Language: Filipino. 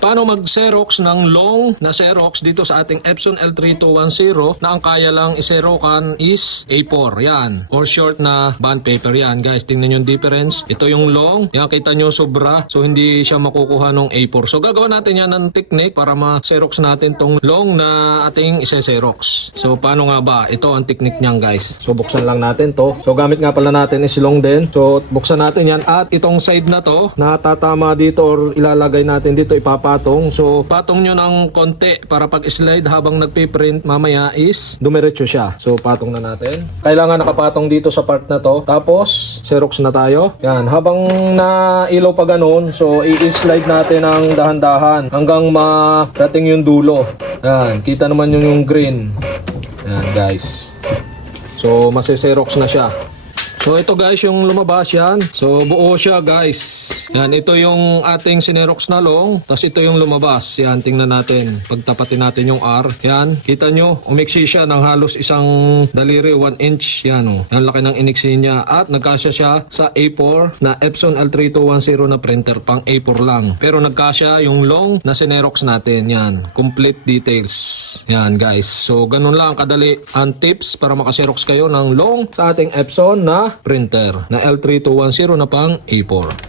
Paano mag-Xerox ng long na Xerox dito sa ating Epson L3210 na ang kaya lang i-Xeroxan is A4. Yan. Or short na bond paper yan. Guys, tingnan nyo yung difference. Ito yung long. Yan, kita nyo sobra. So, hindi siya makukuha ng A4. So, gagawa natin yan ng technique para ma-Xerox natin tong long na ating i-Xerox. So, paano nga ba? Ito ang technique niyan, guys. So, buksan lang natin to. So, gamit nga pala natin is long din. So, buksan natin yan. At itong side na to, natatama dito or ilalagay natin dito, ipapatong. So, patong nyo ng konti para pag slide habang nagpiprint mamaya is dumiretso siya. So, patong na natin. Kailangan nakapatong dito sa part na to. Tapos, Xerox na tayo. Yan. Habang nailaw pa ganun, so, i-slide natin ng dahan-dahan hanggang marating yung dulo. Yan. Kita naman yung green. Yan, guys. So, masi-Xerox na siya. So, ito guys, yung lumabas yan. So, buo siya guys. Yan, ito yung ating sinerox na long. Tapos ito yung lumabas. Yan, tingnan natin. Pagtapatin natin yung R. Yan, kita nyo, umiksi siya ng halos isang daliri, 1 inch. Yan o. Yan, laki ng iniksi niya. At nagkasya siya sa A4 na Epson L3210 na printer. Pang A4 lang. Pero nagkasya yung long na sinerox natin. Yan, complete details. Yan guys. So, ganun lang kadali ang tips para makaserox kayo ng long sa ating Epson na printer na L3210 na pang A4.